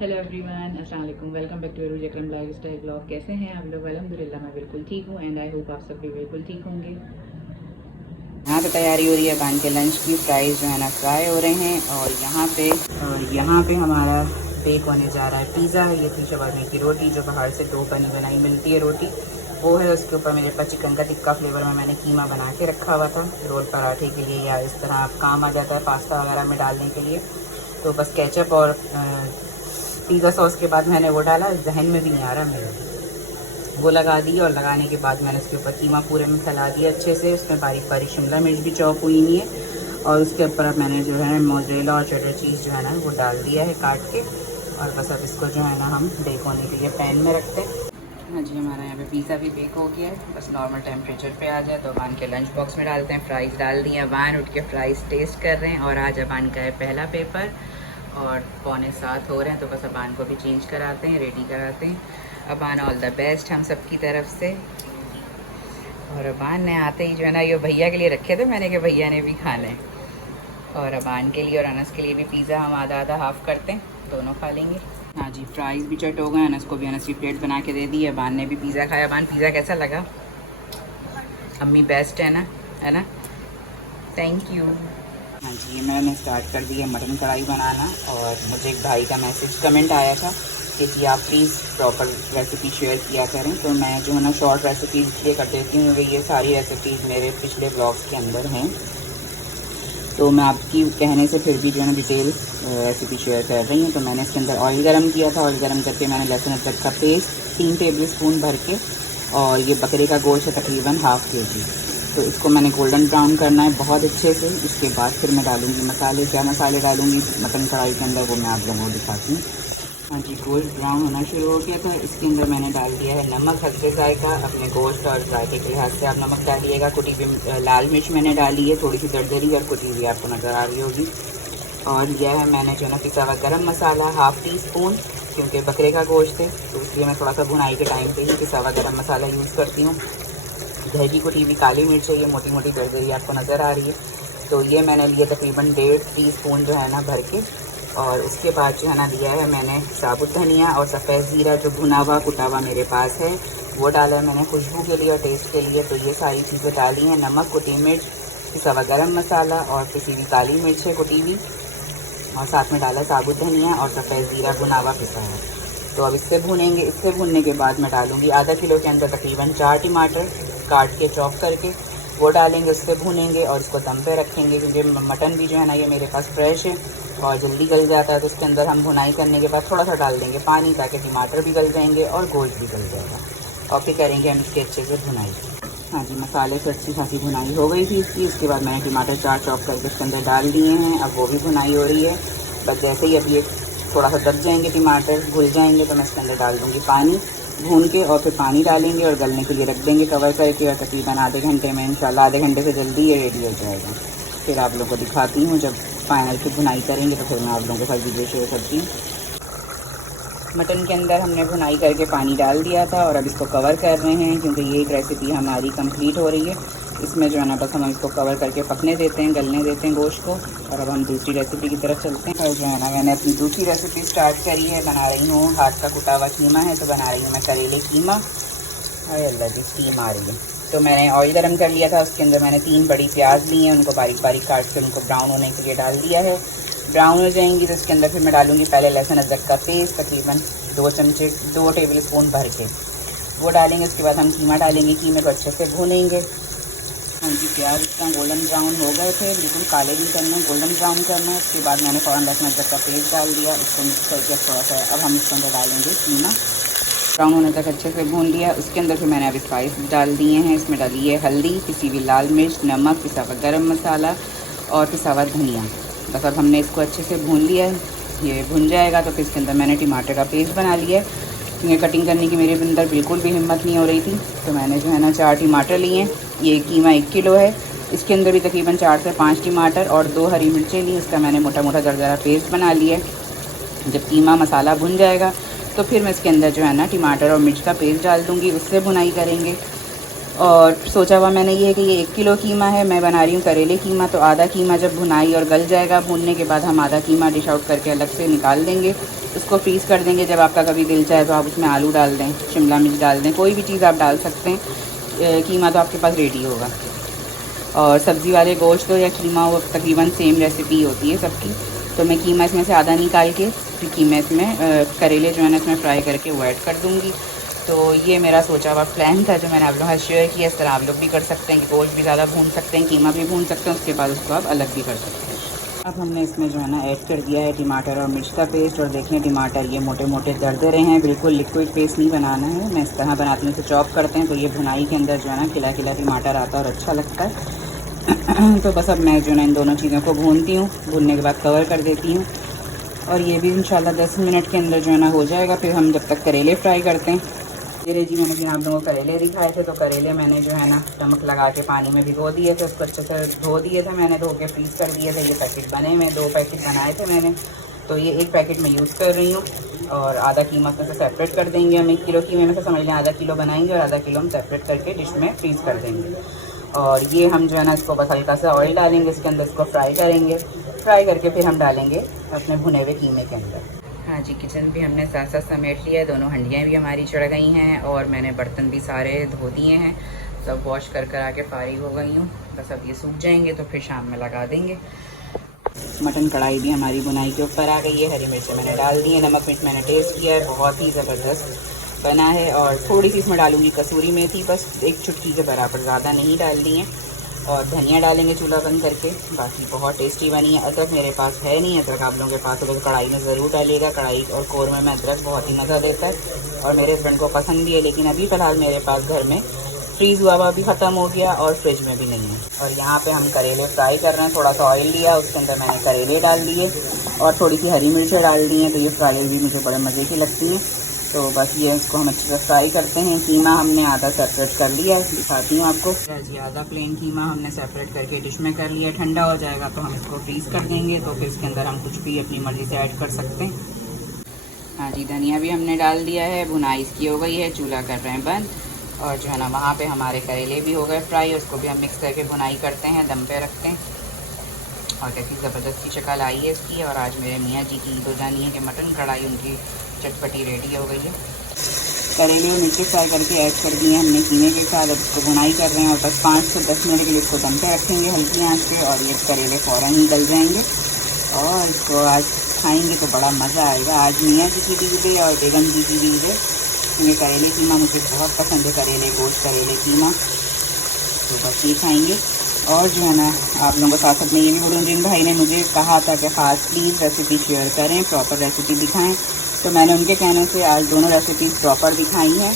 Hello everyone, अस्सलाम वालेकुम। Welcome back to Arooj Akram life style blog. कैसे हैं आप लोग? अल्हम्दुलिल्लाह मैं बिल्कुल ठीक हूँ एंड आई होप आप सब भी बिल्कुल ठीक होंगे। यहाँ पे तैयारी हो रही है बान के लंच की। फ्राइज़ जो है ना फ्राई हो रहे हैं और यहाँ पे हमारा बेक होने जा रहा है पिज़्ज़ा। ये थी शवारमे की रोटी जो बाहर से डो बनी बनाई मिलती है रोटी, वो है। उसके ऊपर मेरे पास चिकन का टिक्का फ्लेवर में मैंने कीमा बना के रखा हुआ था रोल पराठे के लिए, या इस तरह आप काम आ जाता है पास्ता वगैरह में डालने के लिए। तो बस केचप और पिज़्ज़ा सॉस के बाद मैंने वो डाला, जहन में भी नहीं आ रहा मेरे, वो लगा दी। और लगाने के बाद मैंने उसके ऊपर कीमा पूरे में फैला दिया अच्छे से। उसमें बारीक बारीक शिमला मिर्च भी चॉप हुई नहीं है। और उसके ऊपर अब मैंने जो है मोज़रेला और चेडर चीज़ जो है ना वो डाल दिया है काट के। और बस अब इसको जो है ना हम बेक होने के लिए पैन में रखते हैं। हाँ जी, हमारा यहाँ पे पिज़्ज़ा भी बेक हो गया है। बस नॉर्मल टेम्परेचर पे आ जाए तो अबान के लंच बॉक्स में डालते हैं। फ्राइज़ डाल दी हैं, अबान उठ के फ़्राइज़ टेस्ट कर रहे हैं। और आज अबान का है पहला पेपर और 6:45 हो रहे हैं, तो बस अबान को भी चेंज कराते हैं, रेडी कराते हैं। अबान ऑल द बेस्ट हम सब की तरफ से। और अबान ने आते ही जो है ना ये भैया के लिए रखे थे मैंने, कि भैया ने भी खाना है। और अबान के लिए और अनस के लिए भी पिज़्ज़ा हम आधा आधा हाफ़ करते हैं, दोनों खा लेंगे। हाँ जी, फ्राइज़ भी चट हो गए। अनस को भी अनस की प्लेट बना के दे दी है। अबान ने भी पिज़्ज़ा खाया। अबान पिज़्ज़ा कैसा लगा? अम्मी बेस्ट है ना? Thank you. हाँ जी, ये मैंने स्टार्ट कर दिया मटन कढ़ाई बनाना। और मुझे एक भाई का कमेंट आया था कि जी आप प्लीज़ प्रॉपर रेसिपी शेयर किया करें। तो मैं जो है ना शॉर्ट रेसिपीज़ इसलिए कर देती हूँ क्योंकि ये सारी रेसिपीज़ मेरे पिछले ब्लॉग्स के अंदर हैं। तो मैं आपकी कहने से फिर भी जो है ना डिटेल रेसिपी शेयर कर रही हूँ। तो मैंने इसके अंदर ऑयल गरम किया था। ऑयल गरम करके मैंने लहसुन अदरक का पेस्ट 3 टेबल स्पून भर के, और ये बकरे का गोश्त है तकरीबन ½ kg, तो इसको मैंने गोल्डन ब्राउन करना है बहुत अच्छे से। इसके बाद फिर मैं डालूँगी मसाले। क्या मसाले डालूँगी मटन कढ़ाई के अंदर वो मैं आप लोगों को दिखाती हूँ। हाँ जी, गोश्त ब्राउन होना शुरू हो गया था। इसके अंदर मैंने डाल दिया है नमक, हल्के जायका। अपने गोश्त और जायके के लिहाज से आप नमक डालिएगा। कुटी हुई लाल मिर्च मैंने डाली है, थोड़ी सी दरदरी और कुटी हुई आपको नज़र आ रही होगी। और यह है मैंने जो है ना पिसा हुआ गरम मसाला ½ टीस्पून, क्योंकि बकरे का गोश्त है तो इसलिए मैं थोड़ा सा भुनाई के टाइम पे ही पिसा हुआ गरम मसाला यूज़ करती हूँ। घर की कुटी हुई काली मिर्च है, ये मोटी मोटी दरदरी आपको नज़र आ रही है। तो ये मैंने लिए तकरीबन 1.5 टीस्पून जो है ना भर के। और उसके बाद जो है ना लिया है मैंने साबुत धनिया और सफ़ेद ज़ीरा जो भुना हुआ कुटा हुआ मेरे पास है, वो डाला है मैंने खुशबू के लिए और टेस्ट के लिए। तो ये सारी चीज़ें डाली हैं। नमक, कुटी मिर्च, पिसा हुआ गरम मसाला और पिसी हुई काली मिर्च है कुटी हुई, और साथ में डाला साबुत धनिया और सफ़ेद ज़ीरा भुना हुआ पिसा है। तो अब इससे भूनेंगे। इससे भूनने के बाद मैं डालूँगी ½ किलो के अंदर तकरीबन 4 टमाटर काट के चॉप करके, वो डालेंगे। उससे भूनेंगे और इसको दम पे रखेंगे, क्योंकि मटन भी जो है ना ये मेरे पास फ्रेश है और जल्दी गल जाता है। तो इसके अंदर हम भुनाई करने के बाद थोड़ा सा डाल देंगे पानी, ताकि टमाटर भी गल जाएंगे और गोश्त भी गल जाएगा। और फिर करेंगे हम इसकी अच्छे से भुनाई। हाँ जी, मसाले से अच्छी खासी भुनाई हो गई थी इसकी। उसके बाद मैंने टमाटर 4 चॉप करके इसके अंदर डाल दिए हैं। अब वो भी भुनाई हो रही है। बस जैसे ही अब ये थोड़ा सा दब जाएंगे, टमाटर घुल जाएंगे, तो मैं इसके अंदर डाल दूँगी पानी भून के, और फिर पानी डालेंगे और गलने के लिए रख देंगे कवर करके। और तकरीबन आधे घंटे में, इंशाल्लाह आधे घंटे से जल्दी ये रेडी हो जाएगा। फिर आप लोगों को दिखाती हूँ जब फाइनल की भुनाई करेंगे, तो फिर मैं आप लोगों के साथ वीडियो शेयर करती हूँ। मटन के अंदर हमने भुनाई करके पानी डाल दिया था और अब इसको कवर कर रहे हैं, क्योंकि ये एक रेसिपी हमारी कंप्लीट हो रही है। इसमें जो है ना बस हम इसको कवर करके पकने देते हैं, गलने देते हैं गोश्त को। और अब हम दूसरी रेसिपी की तरफ चलते हैं। और जो है ना मैंने अपनी दूसरी रेसिपी स्टार्ट करी है। बना रही हूँ, हाथ का कुटा हुआ कीमा है, तो बना रही हूँ मैं करेले कीमा। अरे अल्लाह जी, स्टीम आ रही है। तो मैंने ऑयल गर्म कर लिया था, उसके अंदर मैंने 3 बड़ी प्याज ली हैं, उनको बारीक बारीक काट के उनको ब्राउन होने के लिए डाल दिया है। ब्राउन हो जाएंगी तो इसके अंदर फिर मैं डालूँगी पहले लहसुन अदरक का पेस्ट, तकरीबन 2 टेबल स्पून भर के, वो डालेंगे। उसके बाद हम कीमा डालेंगे। कीमे को अच्छे से भूनेंगे। हाँ जी, प्याज इतना गोल्डन ब्राउन हो गए थे, बिल्कुल काले भी करना है, गोल्डन ब्राउन करना है। उसके बाद मैंने फ़ौरन लहसुन अदरक का पेस्ट डाल दिया, उसको मिक्स करके थोड़ा सा अब हम इसके अंदर डालेंगे कीमा। ब्राउन होने तक अच्छे से भून लिया। उसके अंदर फिर मैंने अभी स्पाइस डाल दिए हैं। इसमें डाली है हल्दी, पिसी हुई लाल मिर्च, नमक, पिसा हुआ गरम मसाला और पिसा हुआ धनिया। बस अब हमने इसको अच्छे से भून लिया है। ये भुन जाएगा तो फिर इसके अंदर मैंने टमाटर का पेस्ट बना लिया है, क्योंकि कटिंग करने की मेरे अंदर बिल्कुल भी हिम्मत नहीं हो रही थी। तो मैंने जो है ना 4 टमाटर लिए हैं। ये कीमा 1 किलो है, इसके अंदर भी तकरीबन 4 से 5 टमाटर और 2 हरी मिर्चें ली। इसका मैंने मोटा मोटा दरदरा पेस्ट बना लिया है। जब कीमा मसाला भुन जाएगा तो फिर मैं इसके अंदर जो है ना टमाटर और मिर्च का पेस्ट डाल दूँगी, उससे भुनाई करेंगे। और सोचा हुआ मैंने ये है कि ये 1 किलो कीमा है, मैं बना रही हूँ करेले कीमा। तो आधा कीमा जब भुनाई और गल जाएगा, भूनने के बाद हम आधा कीमा डिश आउट करके अलग से निकाल देंगे, उसको फ्रीज़ कर देंगे। जब आपका कभी दिल चाहे तो आप उसमें आलू डाल दें, शिमला मिर्च डाल दें, कोई भी चीज़ आप डाल सकते हैं। कीमा तो आपके पास रेडी होगा। और सब्ज़ी वाले गोश्त हो या कीमा हो, तकरीबन सेम रेसिपी होती है सबकी। तो मैं कीमा इसमें से आधा निकाल के फिर कीमा इसमें करेले जो है ना इसमें फ्राई करके वो ऐड कर दूँगी। तो ये मेरा सोचा हुआ प्लान था जो मैंने आप लोगों के साथ शेयर किया। इस तरह आप लोग भी कर सकते हैं कि गोश्त भी ज़्यादा भून सकते हैं, कीमा भी भून सकते हैं, उसके बाद उसको आप अलग भी कर सकते हैं। अब हमने इसमें जो है ना ऐड कर दिया है टमाटर और मिर्च का पेस्ट। और देखें टमाटर ये मोटे मोटे दरदरे हैं, बिल्कुल लिक्विड पेस्ट नहीं बनाना है। मैं इस तरह बनाती हूँ, तो चॉप करते हैं तो ये भुनाई के अंदर जो है ना खिला खिला टमाटर आता है और अच्छा लगता है। तो बस अब मैं जो है ना इन दोनों चीज़ों को भूनती हूँ, भूनने के बाद कवर कर देती हूँ। और ये भी इंशाल्लाह 10 मिनट के अंदर जो है ना हो जाएगा। फिर हम जब तक करेले फ्राई करते हैं। मेरे जी मैंने भी आप लोगों को करेले दिखाए थे, तो करेले मैंने जो है ना नमक लगा के पानी में भिगो दिए थे, उसको अच्छे से धो दिए थे मैंने, धो के फ्रीज़ कर दिए थे। ये पैकेट बने हुए 2 पैकेट बनाए थे मैंने, तो ये 1 पैकेट मैं यूज़ कर रही हूँ। और आधा कीमा में से सेपरेट कर देंगे हम। 1 किलो कीमे में से समझ लें आधा किलो बनाएंगे और आधा किलो हम सेपरेट करके डिश में फ्रीज़ कर देंगे। और ये हम जो है ना इसको बस हल्का सा ऑयल डालेंगे, इसके अंदर इसको फ्राई करेंगे। फ्राई करके फिर हम डालेंगे अपने भुने हुए कीमे के अंदर। हाँ जी, किचन भी हमने साथ साथ समेट लिया है, दोनों हंडियाँ भी हमारी चढ़ गई हैं और मैंने बर्तन भी सारे धो दिए हैं, सब वॉश कर कर आके फारिग हो गई हूँ। बस अब ये सूख जाएंगे तो फिर शाम में लगा देंगे। मटन कढ़ाई भी हमारी बुनाई के ऊपर आ गई है। हरी मिर्च मैंने डाल दी है, नमक मिर्च मैंने टेस्ट किया है, बहुत ही ज़बरदस्त बना है। और थोड़ी सी इसमें डालूँगी कसूरी मेथी, बस 1 चुटकी के बराबर, ज़्यादा नहीं डाल दी है। और धनिया डालेंगे चूल्हा बंद करके। बाकी बहुत टेस्टी बनी है। अदरक मेरे पास है नहीं, अदरक आप लोगों के पास हो तो कढ़ाई में ज़रूर डालिएगा। कढ़ाई और कौरमा में अदरक बहुत ही मज़ा देता है और मेरे हस्बैंड को पसंद भी है। लेकिन अभी फ़िलहाल मेरे पास घर में फ्रीज़ हुआ भी ख़त्म हो गया और फ्रिज में भी नहीं है। और यहाँ पे हम करेले फ्राई कर रहे हैं। थोड़ा सा ऑयल लिया, उसके अंदर मैंने करेले डाल दिए और थोड़ी सी हरी मिर्चें डाल दी हैं। तो ये फ्राई भी मुझे बड़े मज़े की लगती हैं। तो बस ये इसको हम अच्छे से फ्राई करते हैं। कीमा हमने आधा सेपरेट कर लिया है, दिखाती हूँ आपको। जी आधा प्लेन कीमा हमने सेपरेट करके डिश में कर लिया। ठंडा हो जाएगा तो हम इसको फ्रीज़ कर देंगे, तो फिर इसके अंदर हम कुछ भी अपनी मर्ज़ी से ऐड कर सकते हैं। हाँ जी, धनिया भी हमने डाल दिया है। भुनाई इसकी हो गई है, चूल्हा कर रहे हैं बंद। और जो है ना वहाँ पे हमारे करेले भी हो गए फ्राई, उसको भी हम मिक्स करके भुनाई करते हैं, दम पे रखते हैं। और कैसी ज़बरदस्त सी शक्ल आई है इसकी। और आज मेरे मियाँ जी की ईद हो जानी है कि मटन कढ़ाई उनकी चटपटी रेडी हो गई है। करेले और मिर्ची फ्राई करके ऐड कर दिए हमने कीमे के साथ। अब इसको भुनाई कर रहे हैं और बस 5 से 10 मिनट के लिए इसको दम पे रखेंगे हल्की आंच पे। और ये करेले फ़ौरन ही गल जाएंगे और इसको आज खाएंगे तो बड़ा मज़ा आएगा। आज मियाँ जी की ईद है और बेगम जी की ईद है। ये करेले कीमा मुझे बहुत पसंद है, करेले गोश्त करेले कीमा, तो बस ये खाएँगे। और जो है ना आप लोगों के साथ में ये भी बोलूँ, जिन भाई ने मुझे कहा था कि ख़ास प्लीज़ रेसिपी शेयर करें, प्रॉपर रेसिपी दिखाएं, तो मैंने उनके कहने से आज दोनों रेसिपीज़ प्रॉपर दिखाई हैं।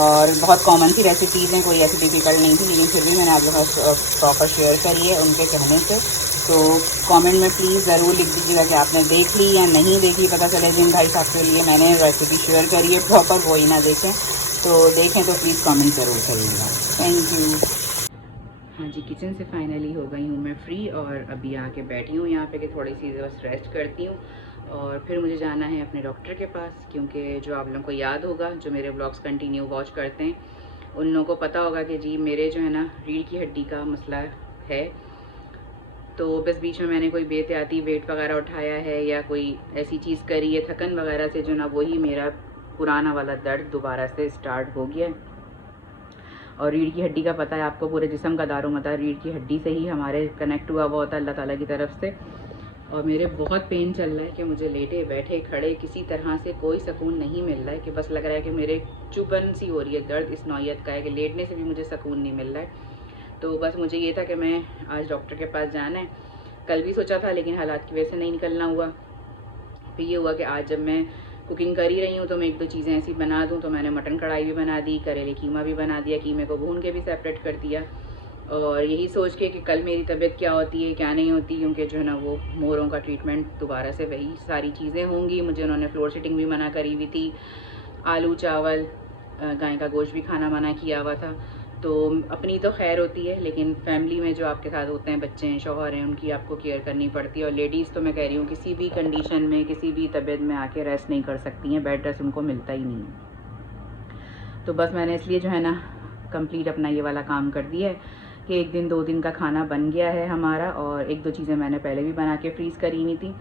और बहुत कॉमन सी रेसिपीज़ हैं, कोई ऐसी डिफ़िकल्ट नहीं थी, लेकिन फिर भी मैंने आप लोगों को प्रॉपर शेयर करी है उनके कहने से। तो कमेंट में प्लीज़ ज़रूर लिख दीजिएगा कि आपने देख ली या नहीं देखी। पता चले जिन भाई साहब के लिए मैंने रेसिपी शेयर करी है प्रॉपर, वो ही ना देखें। तो देखें तो प्लीज़ कमेंट ज़रूर करिएगा। Thank you. हाँ जी, किचन से फाइनली हो गई हूँ मैं फ्री और अभी आके बैठी हूँ यहाँ पे कि थोड़ी सी बस रेस्ट करती हूँ। और फिर मुझे जाना है अपने डॉक्टर के पास, क्योंकि जो आप लोगों को याद होगा, जो मेरे ब्लॉग्स कंटिन्यू वॉच करते हैं, उन लोगों को पता होगा कि जी मेरे जो है ना रीढ़ की हड्डी का मसला है। तो बस बीच में मैंने कोई बेहतियाती वेट वगैरह उठाया है या कोई ऐसी चीज़ करी है थकन वगैरह से, जो ना वही मेरा पुराना वाला दर्द दोबारा से स्टार्ट हो गया है। और रीढ़ की हड्डी का पता है आपको, पूरे जिस्म का दारोमदार रीढ़ की हड्डी से ही हमारे कनेक्ट हुआ होता है अल्लाह ताला की तरफ से। और मेरे बहुत पेन चल रहा है कि मुझे लेटे बैठे खड़े किसी तरह से कोई सुकून नहीं मिल रहा है, कि बस लग रहा है कि मेरे चुभन सी हो रही है। दर्द इस नौयत का है कि लेटने से भी मुझे सुकून नहीं मिल रहा है। तो बस मुझे ये था कि मैं आज डॉक्टर के पास जाना है। कल भी सोचा था लेकिन हालात की वजह से नहीं निकलना हुआ। फिर ये हुआ कि आज जब मैं कुकिंग कर ही रही हूँ तो मैं 1-2 चीज़ें ऐसी बना दूँ। तो मैंने मटन कढ़ाई भी बना दी, करेले कीमा भी बना दिया, कीमे को भून के भी सेपरेट कर दिया। और यही सोच के कि कल मेरी तबीयत क्या होती है क्या नहीं होती, क्योंकि जो है ना वो मोरों का ट्रीटमेंट दोबारा से वही सारी चीज़ें होंगी। मुझे उन्होंने फ्लोर सिटिंग भी मना करी हुई थी, आलू चावल गाय का गोश्त भी खाना मना किया हुआ था। तो अपनी तो खैर होती है, लेकिन फैमिली में जो आपके साथ होते हैं, बच्चे हैं, शौहर हैं, उनकी आपको केयर करनी पड़ती है। और लेडीज़ तो मैं कह रही हूँ किसी भी कंडीशन में किसी भी तबीयत में आके रेस्ट नहीं कर सकती हैं, बेड रेस्ट उनको मिलता ही नहीं है। तो बस मैंने इसलिए जो है ना कंप्लीट अपना ये वाला काम कर दिया है कि 1 दिन 2 दिन का खाना बन गया है हमारा, और 1-2 चीज़ें मैंने पहले भी बना के फ्रीज़ करी हुई थी।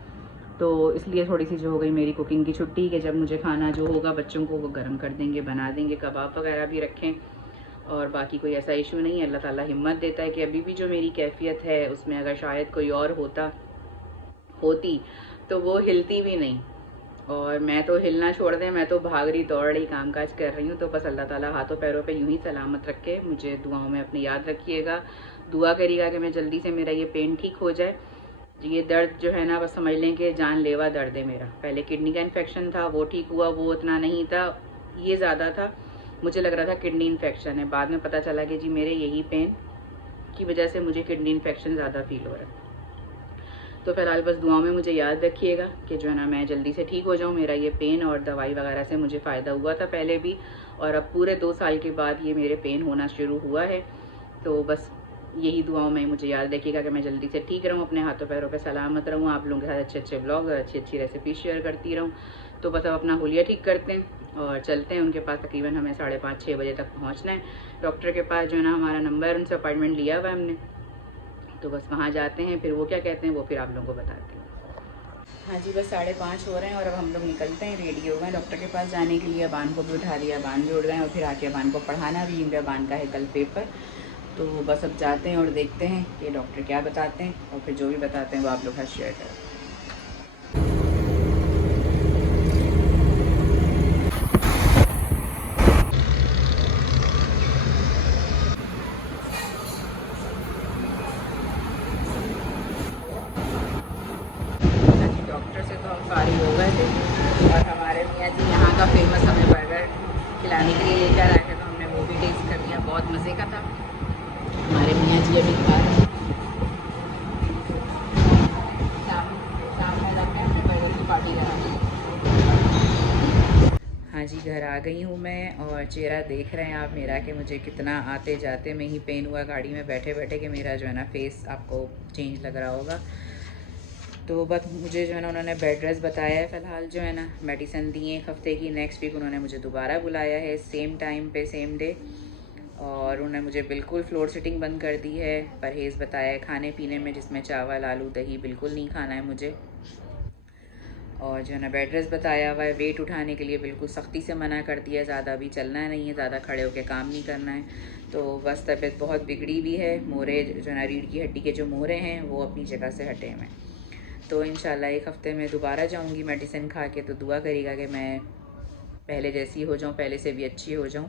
तो इसलिए थोड़ी सी जो हो गई मेरी कुकिंग की छुट्टी, कि जब मुझे खाना जो होगा बच्चों को वो गर्म कर देंगे, बना देंगे, कबाब वगैरह भी रखें। और बाकी कोई ऐसा इशू नहीं है। अल्लाह ताला हिम्मत देता है कि अभी भी जो मेरी कैफियत है उसमें अगर शायद कोई और होती तो वो हिलती भी नहीं, और मैं तो हिलना छोड़ दें, मैं तो भाग रही दौड़ रही काम काज कर रही हूँ। तो बस अल्लाह ताला हाथों पैरों पे यूं ही सलामत रखे, मुझे दुआओं में अपनी याद रखिएगा, दुआ करिएगा कि मैं जल्दी से मेरा ये पेन ठीक हो जाए। ये दर्द जो है ना, बस समझ लें कि जानलेवा दर्द है मेरा। पहले किडनी का इन्फेक्शन था, वो ठीक हुआ, वो उतना नहीं था, ये ज़्यादा था। मुझे लग रहा था किडनी इन्फेक्शन है, बाद में पता चला कि जी मेरे यही पेन की वजह से मुझे किडनी इन्फेक्शन ज़्यादा फील हो रहा है। तो फ़िलहाल बस दुआओं में मुझे याद रखिएगा कि जो है ना मैं जल्दी से ठीक हो जाऊँ। मेरा ये पेन और दवाई वगैरह से मुझे फ़ायदा हुआ था पहले भी, और अब पूरे 2 साल के बाद ये मेरे पेन होना शुरू हुआ है। तो बस यही दुआओं में मुझे याद रखिएगा कि मैं जल्दी से ठीक रहूँ, अपने हाथों पैरों पे सलामत रहूँ, आप लोगों के साथ अच्छे अच्छे ब्लॉग और अच्छी अच्छी रेसिपी शेयर करती रहूँ। तो बस अब अपना हुलिया ठीक करते हैं और चलते हैं उनके पास। तकरीबन हमें 5:30-6 बजे तक पहुँचना है डॉक्टर के पास। जो है ना हमारा नंबर, उनसे अपॉइंटमेंट लिया हुआ है हमने, तो बस वहाँ जाते हैं, फिर वो क्या कहते हैं वो फिर आप लोगों को बताते हैं। हाँ जी, बस 5:30 हो रहे हैं और अब हम लोग निकलते हैं, रेडी हो गए डॉक्टर के पास जाने के लिए। अबान को भी उठा लिया, अबान भी उठ गए, और फिर आके अबान को पढ़ाना भी, क्योंकि अबान का है कल पेपर। तो बस अब जाते हैं और देखते हैं कि डॉक्टर क्या बताते हैं, और फिर जो भी बताते हैं वो आप लोग के साथ शेयर करें। डॉक्टर से तो हम फारिग हो गए थे, और हमारे मियाँ जी यहाँ का फेमस हमें बर्गर खिलाने के लिए लेकर आए थे, तो हमने वो भी टेस्ट कर लिया, बहुत मज़े का था। हमारे मियाँ जी अभी खा रहे हैं, शाम में रखते हैं अपने बर्गर की पार्टी कराने। हाँ जी, घर आ गई हूँ मैं, और चेहरा देख रहे हैं आप मेरा कि मुझे कितना आते जाते में ही पेन हुआ गाड़ी में बैठे बैठे, कि मेरा जो है ना फेस आपको चेंज लग रहा होगा। तो बस मुझे जो है ना उन्होंने बेड रेस्ट बताया है फ़िलहाल, जो है ना मेडिसिन दी है 1 हफ़्ते की। नेक्स्ट वीक उन्होंने मुझे दोबारा बुलाया है, सेम टाइम पे सेम डे, और उन्होंने मुझे बिल्कुल फ्लोर सिटिंग बंद कर दी है। परहेज़ बताया है खाने पीने में, जिसमें चावल आलू दही बिल्कुल नहीं खाना है मुझे, और जो है ना बेड रेस्ट बताया हुआ है। वेट उठाने के लिए बिल्कुल सख्ती से मना कर दिया है, ज़्यादा अभी चलना नहीं है, ज़्यादा खड़े होकर काम नहीं करना है। तो बस तबीयत बहुत बिगड़ी भी है, मोरे जो है ना रीढ़ की हड्डी के जो मोरे हैं वो अपनी जगह से हटे हुए हैं। तो इंशाल्लाह 1 हफ़्ते में दोबारा जाऊंगी मेडिसिन खा के, तो दुआ करिएगा कि मैं पहले जैसी हो जाऊं, पहले से भी अच्छी हो जाऊं।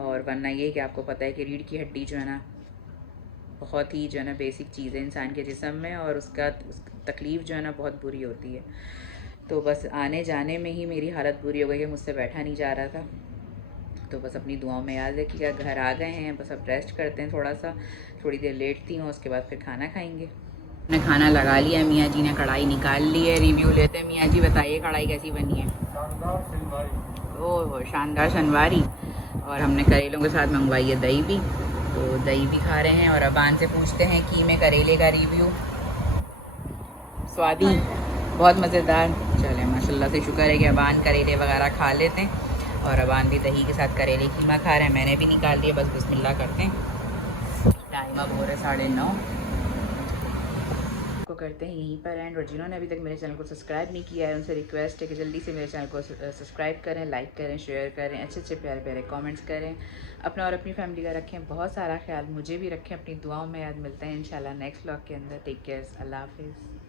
और वरना ये कि आपको पता है कि रीढ़ की हड्डी जो है ना बहुत ही जो है ना बेसिक चीज़ है इंसान के जिस्म में, और उसका तकलीफ़ जो है ना बहुत बुरी होती है। तो बस आने जाने में ही मेरी हालत बुरी हो गई कि मुझसे बैठा नहीं जा रहा था। तो बस अपनी दुआओं में याद रखिएगा। घर आ गए हैं, बस अब रेस्ट करते हैं थोड़ा सा, थोड़ी देर लेटती हूँ, उसके बाद फिर खाना खाएंगे। ने खाना लगा लिया, मियाँ जी ने कढ़ाई निकाल ली है। रिव्यू लेते हैं। मियाँ जी बताइए कढ़ाई कैसी बनी है? ओह शानदार शनवारी। और हमने करेलों के साथ मंगवाई है दही भी, तो दही भी खा रहे हैं। और अबान से पूछते हैं कीमे करेले का रिव्यू। स्वादी, बहुत मज़ेदार। चले माशाल्लाह से शुक्र है कि अबान करेले वगैरह खा लेते हैं, और अबान भी दही के साथ करेले कीमा खा रहे हैं। मैंने भी निकाल लिया, बस बिस्मिल्लाह करते हैं। टाइम अब हो रहा है 9:30 को करते हैं यहीं पर एंड। और जिन्होंने अभी तक मेरे चैनल को सब्सक्राइब नहीं किया है उनसे रिक्वेस्ट है कि जल्दी से मेरे चैनल को सब्सक्राइब करें, लाइक करें, शेयर करें, अच्छे अच्छे प्यारे प्यारे कमेंट्स करें। अपना और अपनी फैमिली का रखें बहुत सारा ख्याल, मुझे भी रखें अपनी दुआओं में याद। मिलते हैं इंशाल्लाह नेक्स्ट व्लॉग के अंदर। टेक केयर, अल्लाह हाफिज़।